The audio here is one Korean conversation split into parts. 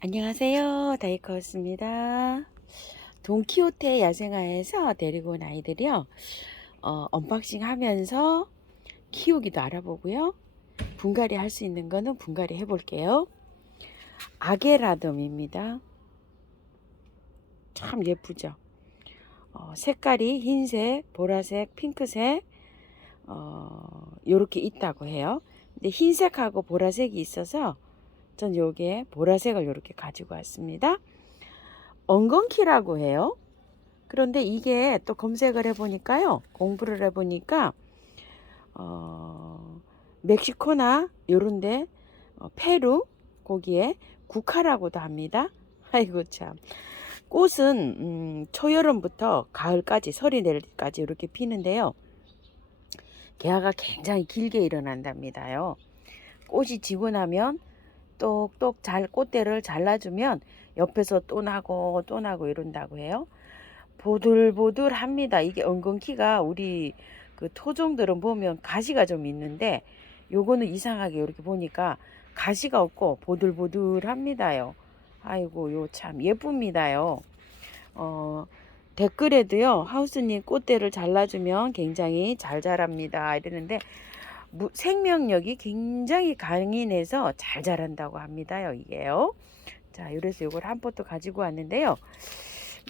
안녕하세요. 다이커스입니다. 돈키호테 야생화에서 데리고 온 아이들이요. 언박싱 하면서 키우기도 알아보고요. 분갈이 할 수 있는 거는 분갈이 해볼게요. 아게라돔입니다. 참 예쁘죠? 색깔이 흰색, 보라색, 핑크색 요렇게 있다고 해요. 근데 흰색하고 보라색이 있어서 전 요게 보라색을 요렇게 가지고 왔습니다. 엉겅키라고 해요. 그런데 이게 또 검색을 해보니까요. 공부를 해보니까 멕시코나 요런데 페루 거기에 국화라고도 합니다. 아이고 참. 꽃은 초여름부터 가을까지 설이 내릴까지 이렇게 피는데요. 개화가 굉장히 길게 일어난답니다요. 꽃이 지고 나면 똑똑 잘 꽃대를 잘라주면 옆에서 또 나고 또 나고 이런다고 해요. 보들보들합니다. 이게 엉겅퀴가 우리 그 토종들은 보면 가시가 좀 있는데 요거는 이상하게 이렇게 보니까 가시가 없고 보들보들합니다요. 아이고 요 참 예쁩니다요. 댓글에도요 하우스님 꽃대를 잘라주면 굉장히 잘 자랍니다 이러는데 생명력이 굉장히 강인해서 잘 자란다고 합니다요 이게요. 자 이래서 요걸 한 포트 가지고 왔는데요.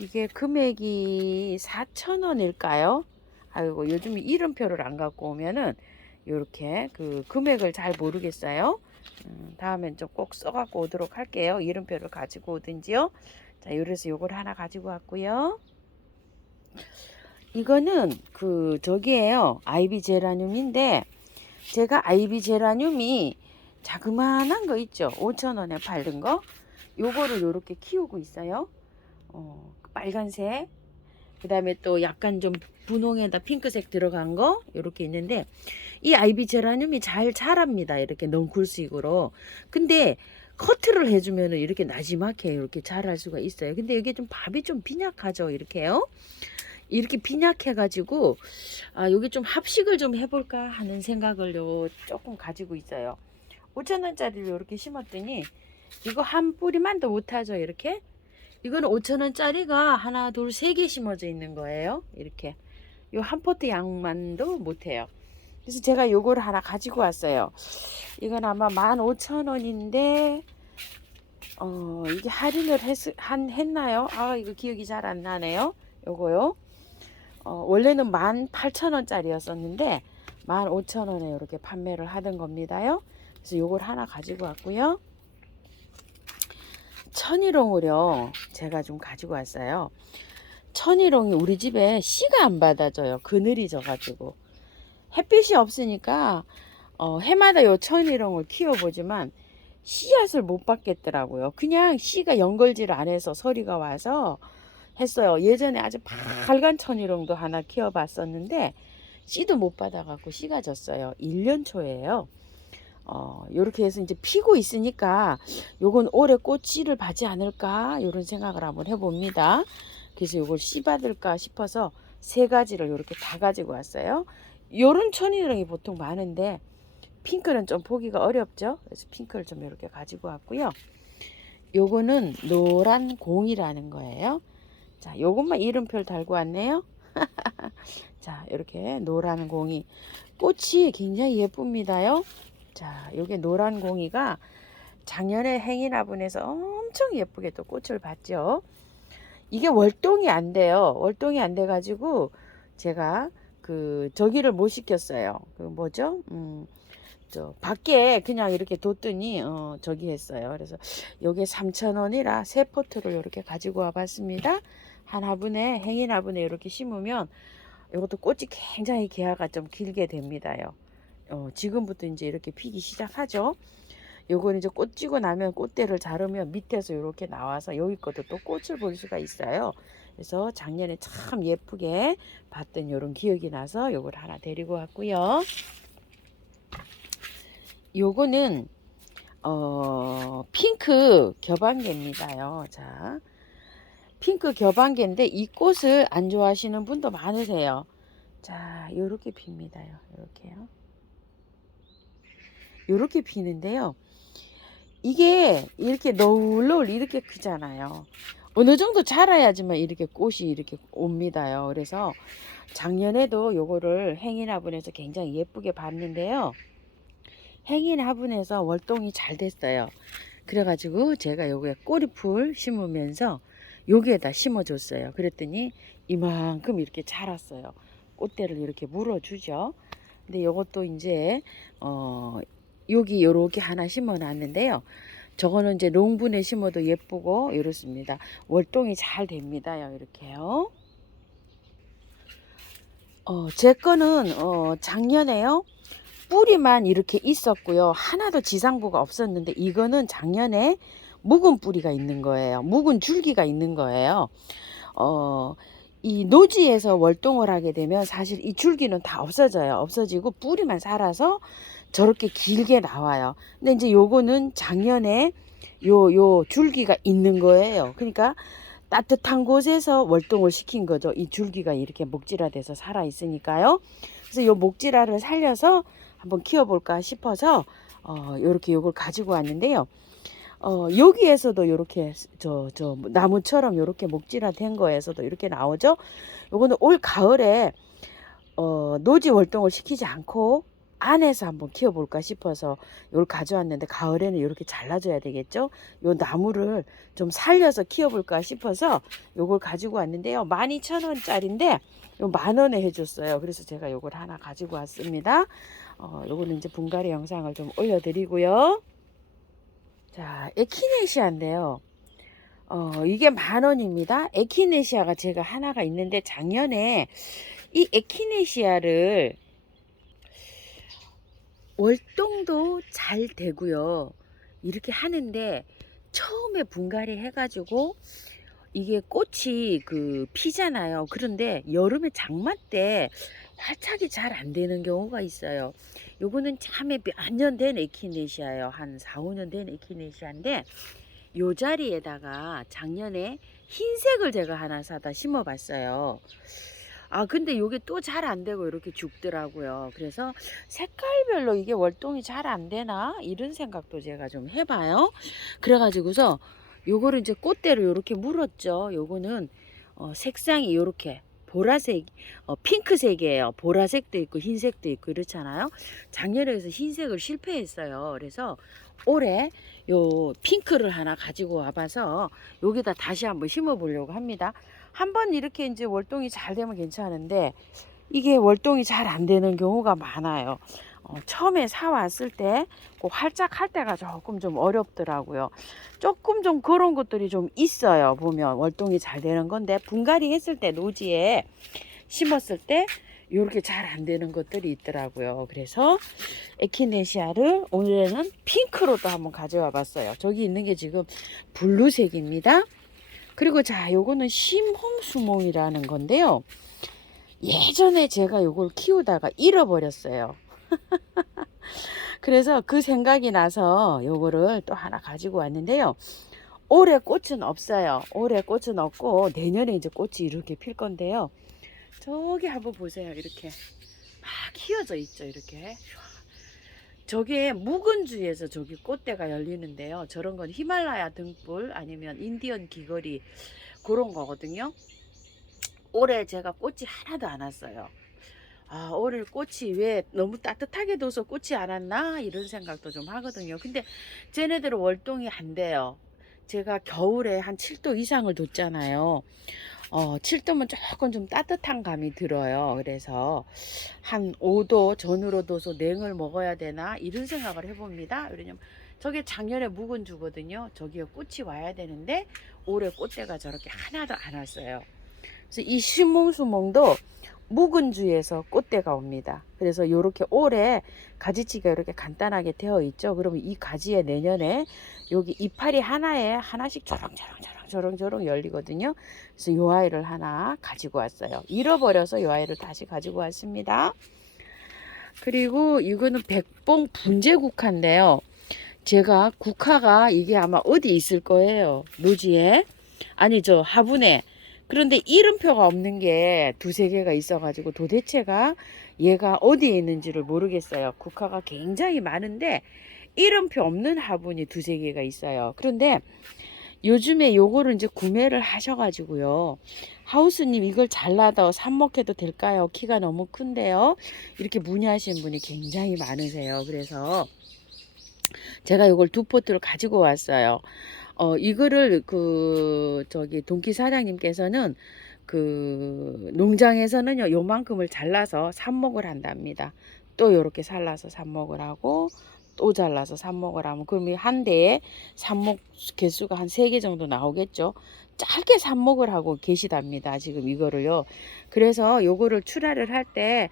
이게 금액이 4,000원일까요? 아이고 요즘 이름표를 안 갖고 오면은 요렇게 그 금액을 잘 모르겠어요. 다음엔 좀 꼭 써갖고 오도록 할게요. 이름표를 가지고 오든지요. 자 요래서 요걸 하나 가지고 왔고요. 이거는 그 저기에요. 아이비 제라늄인데 제가 아이비 제라늄이 자그마한 거 있죠. 5,000원에 팔던 거. 요거를 요렇게 키우고 있어요. 빨간색. 그 다음에 또 약간 좀 분홍에다 핑크색 들어간 거 요렇게 있는데 이 아이비 제라늄이 잘 자랍니다. 이렇게 넝쿨식으로. 근데 커트를 해주면 이렇게 나지막하게 이렇게 자랄 수가 있어요. 근데 이게 좀 밥이 좀 빈약하죠. 이렇게요. 이렇게 빈약해가지고 여기 좀 합식을 좀 해볼까 하는 생각을 조금 가지고 있어요. 5,000원짜리를 이렇게 심었더니 이거 한 뿌리만도 못하죠. 이렇게 이거는 5,000원짜리가 하나 둘 세 개 심어져 있는 거예요. 이렇게 요 한 포트 양만도 못해요. 그래서 제가 요거를 하나 가지고 왔어요. 이건 아마 15,000원인데 이게 할인을 했나요? 이거 기억이 잘 안 나네요. 요거요. 원래는 18,000원짜리였었는데 15,000원에 이렇게 판매를 하던 겁니다요. 그래서 요걸 하나 가지고 왔고요. 천일홍을요 제가 좀 가지고 왔어요. 천일홍이 우리 집에 씨가 안 받아져요. 그늘이 져가지고 햇빛이 없으니까 해마다 요 천일홍을 키워보지만 씨앗을 못 받겠더라고요. 그냥 씨가 연걸지를 안 해서 서리가 와서 했어요. 예전에 아주 빨간 천일홍도 하나 키워봤었는데 씨도 못 받아갖고 씨가 졌어요. 1년 초예요. 요렇게 해서 이제 피고 있으니까 요건 올해 꽃씨를 받지 않을까 요런 생각을 한번 해봅니다. 그래서 요걸 씨 받을까 싶어서 세 가지를 요렇게 다 가지고 왔어요. 요런 천일홍이 보통 많은데 핑크는 좀 보기가 어렵죠. 그래서 핑크를 좀 이렇게 가지고 왔고요. 요거는 노란 공이라는 거예요. 자, 요것만 이름표를 달고 왔네요. 자, 이렇게 노란 공이 꽃이 굉장히 예쁩니다요. 자, 요게 노란 공이가 작년에 행인화분에서 엄청 예쁘게 또 꽃을 봤죠. 이게 월동이 안 돼요. 월동이 안 돼 가지고 제가 그 저기를 못 시켰어요. 그 뭐죠? 저 밖에 그냥 이렇게 뒀더니 저기 했어요. 그래서 요게 3,000원이라 새 포트를 이렇게 가지고 와 봤습니다. 한 화분에 행인 화분에 이렇게 심으면 이것도 꽃이 굉장히 개화가 좀 길게 됩니다요. 지금부터 이제 이렇게 피기 시작하죠. 요건 이제 꽃 지고 나면 꽃대를 자르면 밑에서 이렇게 나와서 여기 것도 또 꽃을 볼 수가 있어요. 그래서 작년에 참 예쁘게 봤던 요런 기억이 나서 요걸 하나 데리고 왔고요. 요거는 핑크 겨방개입니다요. 자, 핑크 겨방개인데 이 꽃을 안 좋아하시는 분도 많으세요. 자, 요렇게 핍니다요. 요렇게요. 요렇게 피는데요. 이게 이렇게 너울너울 이렇게 크잖아요. 어느 정도 자라야지만 이렇게 꽃이 이렇게 옵니다요. 그래서 작년에도 요거를 행인 화분에서 굉장히 예쁘게 봤는데요. 행인 화분에서 월동이 잘 됐어요. 그래가지고 제가 요게 꼬리풀 심으면서 여기에다 심어줬어요. 그랬더니 이만큼 이렇게 자랐어요. 꽃대를 이렇게 물어주죠. 근데 요것도 이제 여기 요렇게 하나 심어 놨는데요. 저거는 이제 롱분에 심어도 예쁘고 이렇습니다. 월동이 잘 됩니다요. 이렇게요. 제 거는 작년에요. 뿌리만 이렇게 있었고요. 하나도 지상부가 없었는데 이거는 작년에 묵은 뿌리가 있는 거예요. 묵은 줄기가 있는 거예요. 이 노지에서 월동을 하게 되면 사실 이 줄기는 다 없어져요. 없어지고 뿌리만 살아서 저렇게 길게 나와요. 근데 이제 요거는 작년에 요 줄기가 있는 거예요. 그러니까 따뜻한 곳에서 월동을 시킨 거죠. 이 줄기가 이렇게 목질화돼서 살아 있으니까요. 그래서 요 목질화를 살려서 한번 키워볼까 싶어서 요렇게 요걸 가지고 왔는데요. 여기에서도 요렇게 저 나무처럼 요렇게 목질화 된 거에서도 이렇게 나오죠. 요거는 올 가을에 노지 월동을 시키지 않고 안에서 한번 키워볼까 싶어서 이걸 가져왔는데 가을에는 이렇게 잘라줘야 되겠죠. 요 나무를 좀 살려서 키워볼까 싶어서 요걸 가지고 왔는데요. 12,000원짜리인데 요 10,000원에 해줬어요. 그래서 제가 요걸 하나 가지고 왔습니다. 요거는 이제 분갈이 영상을 좀 올려드리고요. 자, 에키네시아인데요. 이게 10,000원입니다. 에키네시아가 제가 하나가 있는데 작년에 이 에키네시아를 월동도 잘 되고요. 이렇게 하는데 처음에 분갈이 해가지고 이게 꽃이 피잖아요. 그런데 여름에 장마 때 활착이 잘 안 되는 경우가 있어요. 요거는 참에 몇 년 된 에키네시아예요. 한 4, 5년 된 에키네시아인데 요 자리에다가 작년에 흰색을 제가 하나 사다 심어봤어요. 근데 요게 또 잘 안 되고 이렇게 죽더라고요. 그래서 색깔별로 이게 월동이 잘 안 되나? 이런 생각도 제가 좀 해봐요. 그래가지고서 요거를 이제 꽃대로 요렇게 물었죠. 요거는 색상이 요렇게 보라색, 핑크색이에요. 보라색도 있고 흰색도 있고 이렇잖아요. 작년에 그래서 흰색을 실패했어요. 그래서 올해 요 핑크를 하나 가지고 와봐서 여기다 다시 한번 심어 보려고 합니다. 한번 이렇게 이제 월동이 잘 되면 괜찮은데 이게 월동이 잘 안 되는 경우가 많아요. 처음에 사왔을 때 그 활짝할 때가 조금 좀 어렵더라고요. 조금 좀 그런 것들이 좀 있어요. 보면 월동이 잘 되는 건데 분갈이 했을 때 노지에 심었을 때 이렇게 잘 안 되는 것들이 있더라고요. 그래서 에키네시아를 오늘은 핑크로 또 한번 가져와 봤어요. 저기 있는 게 지금 블루색입니다. 그리고 자, 요거는 심홍수몽이라는 건데요. 예전에 제가 요걸 키우다가 잃어버렸어요. 그래서 그 생각이 나서 요거를 또 하나 가지고 왔는데요. 올해 꽃은 없어요. 올해 꽃은 없고 내년에 이제 꽃이 이렇게 필 건데요. 저기 한번 보세요. 이렇게 막 휘어져 있죠. 이렇게. 저게 묵은주에서 저기 꽃대가 열리는데요. 저런 건 히말라야 등불 아니면 인디언 귀걸이 그런 거거든요. 올해 제가 꽃이 하나도 안 왔어요. 올해 꽃이 왜 너무 따뜻하게 둬서 꽃이 안 왔나 이런 생각도 좀 하거든요. 근데 쟤네들은 월동이 안 돼요. 제가 겨울에 한 7도 이상을 뒀잖아요. 7도면 조금 좀 따뜻한 감이 들어요. 그래서 한 5도 전후로 둬서 냉을 먹어야 되나 이런 생각을 해봅니다. 왜냐면 저게 작년에 묵은 주거든요. 저기에 꽃이 와야 되는데 올해 꽃대가 저렇게 하나도 안 왔어요. 그래서 이 시몽수몽도 묵은 주에서 꽃대가 옵니다. 그래서 이렇게 올해 가지치기가 이렇게 간단하게 되어 있죠. 그러면 이 가지에 내년에 여기 이파리 하나에 하나씩 조롱조롱 열리거든요. 그래서 이 아이를 하나 가지고 왔어요. 잃어버려서 이 아이를 다시 가지고 왔습니다. 그리고 이거는 백봉 분재국화인데요. 제가 국화가 이게 아마 어디 있을 거예요. 노지에. 아니죠. 화분에. 그런데 이름표가 없는 게 두세 개가 있어가지고 도대체가 얘가 어디에 있는지를 모르겠어요. 국화가 굉장히 많은데 이름표 없는 화분이 두세 개가 있어요. 그런데 요즘에 요거를 이제 구매를 하셔가지고요. 하우스님 이걸 잘라서 삽목해도 될까요? 키가 너무 큰데요. 이렇게 문의하시는 분이 굉장히 많으세요. 그래서 제가 요걸 두 포트를 가지고 왔어요. 이거를 저기 동키 사장님께서는 그 농장에서는요 요만큼을 잘라서 삽목을 한답니다. 또 요렇게 잘라서 삽목을 하고 또 잘라서 삽목을 하면 그럼 한 대에 삽목 개수가 한 3개 정도 나오겠죠. 짧게 삽목을 하고 계시답니다. 지금 이거를요. 그래서 요거를 출하를 할 때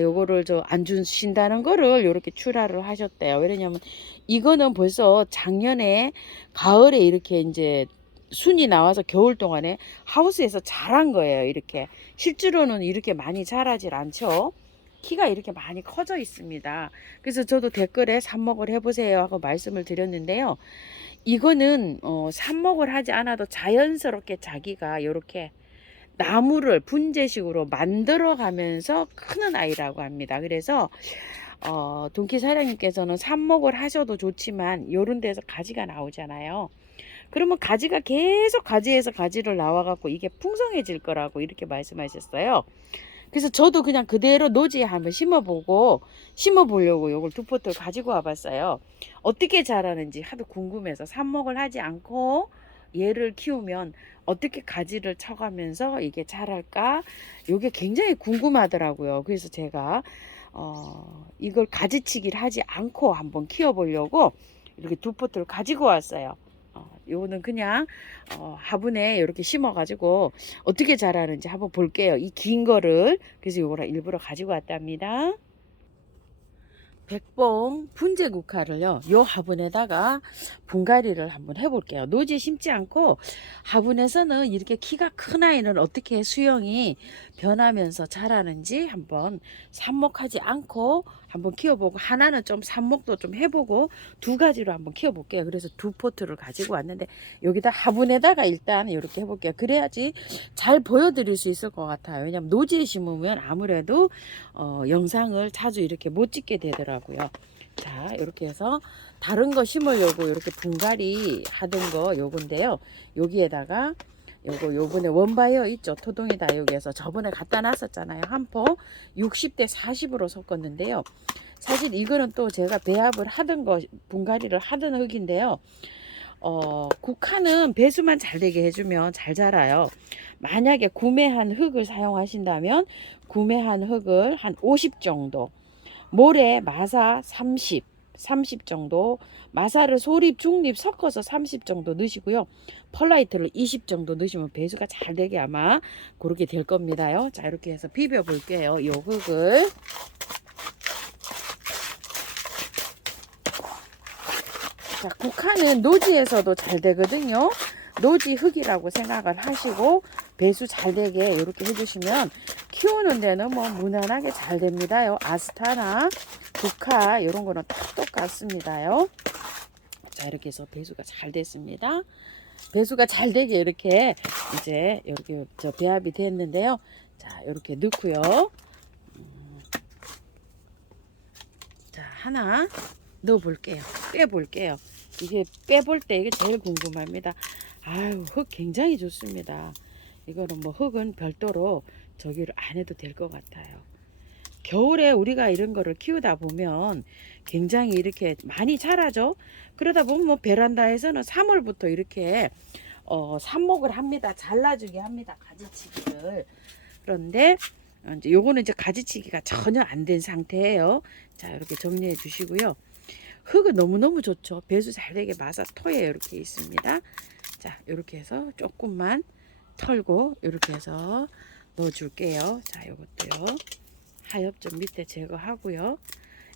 요거를 안 주신다는 거를 요렇게 출하를 하셨대요. 왜냐면 이거는 벌써 작년에 가을에 이렇게 이제 순이 나와서 겨울 동안에 하우스에서 자란 거예요. 이렇게 실제로는 이렇게 많이 자라질 않죠. 키가 이렇게 많이 커져 있습니다. 그래서 저도 댓글에 삽목을 해보세요 하고 말씀을 드렸는데요. 이거는 삽목을 하지 않아도 자연스럽게 자기가 이렇게 나무를 분재식으로 만들어 가면서 크는 아이라고 합니다. 그래서 동키 사장님께서는 삽목을 하셔도 좋지만 요런 데서 가지가 나오잖아요. 그러면 가지가 계속 가지에서 가지를 나와갖고 이게 풍성해질 거라고 이렇게 말씀하셨어요. 그래서 저도 그냥 그대로 노지에 한번 심어보려고 요걸 두 포트를 가지고 와봤어요. 어떻게 자라는지 하도 궁금해서 삽목을 하지 않고 얘를 키우면 어떻게 가지를 쳐가면서 이게 자랄까? 요게 굉장히 궁금하더라고요. 그래서 제가 이걸 가지치기를 하지 않고 한번 키워보려고 이렇게 두 포트를 가지고 왔어요. 요거는 그냥 화분에 이렇게 심어 가지고 어떻게 자라는지 한번 볼게요. 이 긴 거를. 그래서 요거를 일부러 가지고 왔답니다. 백봉 분재 국화를요 요 화분에다가 분갈이를 한번 해볼게요. 노지에 심지 않고 화분에서는 이렇게 키가 큰 아이는 어떻게 수영이 변하면서 자라는지 한번 삽목하지 않고 한번 키워보고, 하나는 좀 삽목도 좀 해보고 두 가지로 한번 키워볼게요. 그래서 두 포트를 가지고 왔는데 여기다 화분에다가 일단 이렇게 해볼게요. 그래야지 잘 보여드릴 수 있을 것 같아요. 왜냐면 노지에 심으면 아무래도 영상을 자주 이렇게 못 찍게 되더라고요. 자, 이렇게 해서 다른 거 심으려고 이렇게 분갈이 하던 거 요건데요. 여기에다가 요번에 원바이어 있죠. 토동이 다육에서 저번에 갖다 놨었잖아요. 한 포 60대 40으로 섞었는데요. 사실 이거는 또 제가 배합을 하던 거, 분갈이를 하던 흙인데요. 국화는 배수만 잘 되게 해주면 잘 자라요. 만약에 구매한 흙을 사용하신다면 구매한 흙을 한 50 정도, 모래 마사 30 정도, 마사를 소립 중립 섞어서 30 정도 넣으시고요. 펄라이트를 20 정도 넣으시면 배수가 잘 되게 아마 그렇게 될 겁니다요. 자, 이렇게 해서 비벼 볼게요. 요 흙을. 자, 국화는 노지에서도 잘 되거든요. 노지 흙이라고 생각을 하시고 배수 잘 되게 이렇게 해주시면 키우는 데는 뭐 무난하게 잘 됩니다요. 아스타나 국화 이런 거는 다 똑같습니다요. 자, 이렇게 해서 배수가 잘 됐습니다. 배수가 잘 되게 이렇게 이제 이렇게 배합이 됐는데요. 자, 이렇게 넣고요. 자, 하나 넣어 볼게요. 빼 볼게요. 이게 빼볼 때 이게 제일 궁금합니다. 아유, 흙 굉장히 좋습니다. 이거는 뭐 흙은 별도로 저기를 안 해도 될 것 같아요. 겨울에 우리가 이런 거를 키우다 보면 굉장히 이렇게 많이 자라죠. 그러다 보면 뭐 베란다에서는 3월부터 이렇게 삽목을 합니다. 잘라주게 합니다. 가지치기를. 그런데 이제 요거는 이제 가지치기가 전혀 안 된 상태예요. 자, 이렇게 정리해 주시고요. 흙은 너무너무 좋죠. 배수 잘 되게 마사 토에 이렇게 있습니다. 자, 이렇게 해서 조금만 털고 이렇게 해서 넣어 줄게요. 자, 요것도요. 하엽 좀 밑에 제거하고요.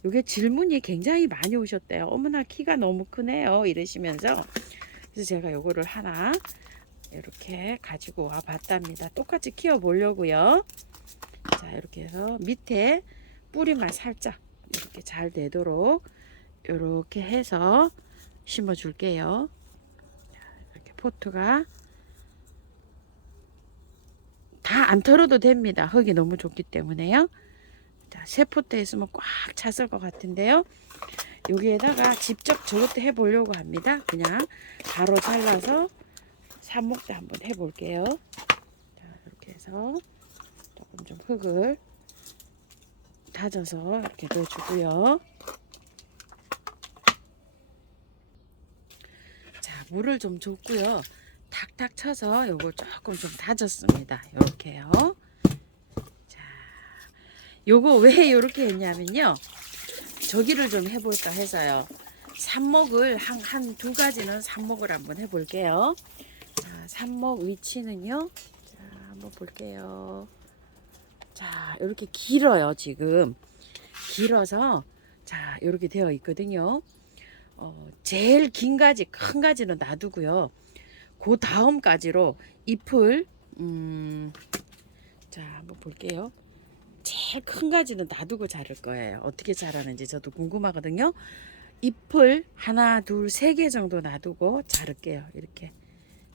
요게 질문이 굉장히 많이 오셨대요. 어머나 키가 너무 크네요. 이러시면서. 그래서 제가 요거를 하나 이렇게 가지고 와 봤답니다. 똑같이 키워 보려고요. 자, 이렇게 해서 밑에 뿌리만 살짝 이렇게 잘 되도록 이렇게 해서 심어 줄게요. 이렇게 포트가 다 안 털어도 됩니다. 흙이 너무 좋기 때문에요. 자, 세 포트 했으면 꽉 찼을 것 같은데요. 여기에다가 직접 저것도 해보려고 합니다. 그냥 바로 잘라서 삽목도 한번 해볼게요. 자, 이렇게 해서 조금 좀 흙을 다져서 이렇게 넣어주고요. 자, 물을 좀 줬고요. 탁탁 쳐서 요거 조금 좀 다졌습니다. 요렇게요. 자, 요거 왜 요렇게 했냐면요. 저기를 좀 해볼까 해서요. 삽목을 한 두 가지는 삽목을 한번 해볼게요. 자, 삽목 위치는요. 자, 한번 볼게요. 자, 이렇게 길어요. 지금 길어서 자, 이렇게 되어 있거든요. 제일 긴 가지, 큰 가지는 놔두고요. 그 다음까지로 잎을 자, 한번 볼게요. 제일 큰 가지는 놔두고 자를 거예요. 어떻게 자라는지 저도 궁금하거든요. 잎을 하나, 둘, 세 개 정도 놔두고 자를게요. 이렇게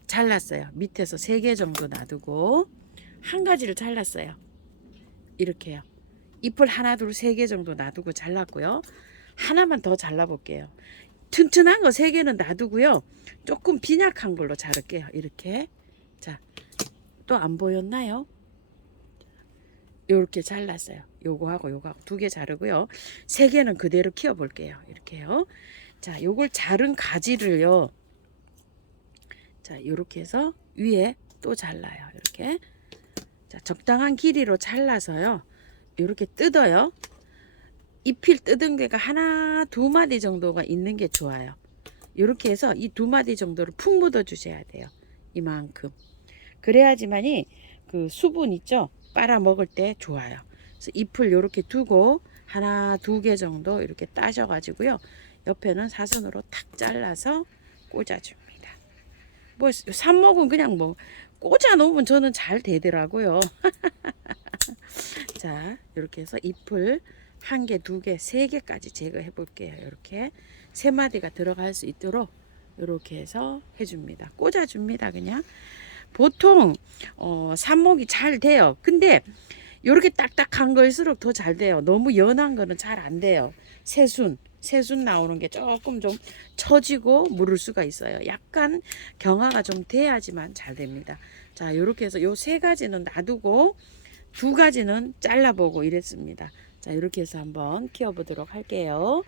잘랐어요. 밑에서 세 개 정도 놔두고 한 가지를 잘랐어요. 이렇게요. 잎을 하나, 둘, 세 개 정도 놔두고 잘랐고요. 하나만 더 잘라볼게요. 튼튼한 거 세 개는 놔두고요. 조금 빈약한 걸로 자를게요. 이렇게. 자, 또 안 보였나요? 요렇게 잘랐어요. 요거하고 요거하고 두 개 자르고요. 세 개는 그대로 키워 볼게요. 이렇게요. 자, 요걸 자른 가지를요. 자, 요렇게 해서 위에 또 잘라요. 이렇게. 자, 적당한 길이로 잘라서요. 요렇게 뜯어요. 잎을 뜯은 게가 하나, 두 마디 정도가 있는 게 좋아요. 요렇게 해서 이 두 마디 정도를 푹 묻어 주셔야 돼요. 이만큼. 그래야지만이 그 수분 있죠? 빨아 먹을 때 좋아요. 그래서 잎을 이렇게 두고 하나, 두 개 정도 이렇게 따셔 가지고요. 옆에는 사선으로 탁 잘라서 꽂아줍니다. 뭐 삽목은 그냥 뭐 꽂아 놓으면 저는 잘 되더라고요. 자, 이렇게 해서 잎을 한 개, 두 개, 세 개까지 제거해 볼게요. 이렇게 세 마디가 들어갈 수 있도록 이렇게 해서 해줍니다. 꽂아줍니다. 그냥 보통 삽목이 잘 돼요. 근데 이렇게 딱딱한 거일수록 더 잘 돼요. 너무 연한 거는 잘 안 돼요. 새순 나오는 게 조금 좀 처지고 물을 수가 있어요. 약간 경화가 좀 돼야지만 잘 됩니다. 자, 이렇게 해서 요 세 가지는 놔두고 두 가지는 잘라보고 이랬습니다. 자, 이렇게 해서 한번 키워보도록 할게요.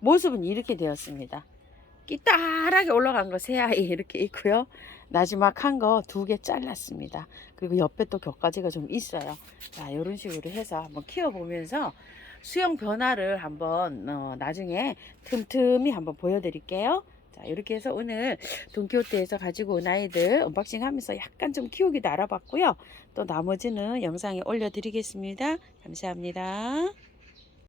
모습은 이렇게 되었습니다. 끼따라게 올라간 거 세 아이 이렇게 있고요. 나지막한 거 두 개 잘랐습니다. 그리고 옆에 또 격가지가 좀 있어요. 자, 이런 식으로 해서 한번 키워보면서 수영 변화를 한번 나중에 틈틈이 한번 보여드릴게요. 자, 이렇게 해서 오늘 돈키호테에서 가지고 온 아이들 언박싱 하면서 약간 좀 키우기도 알아봤고요. 또 나머지는 영상에 올려드리겠습니다. 감사합니다.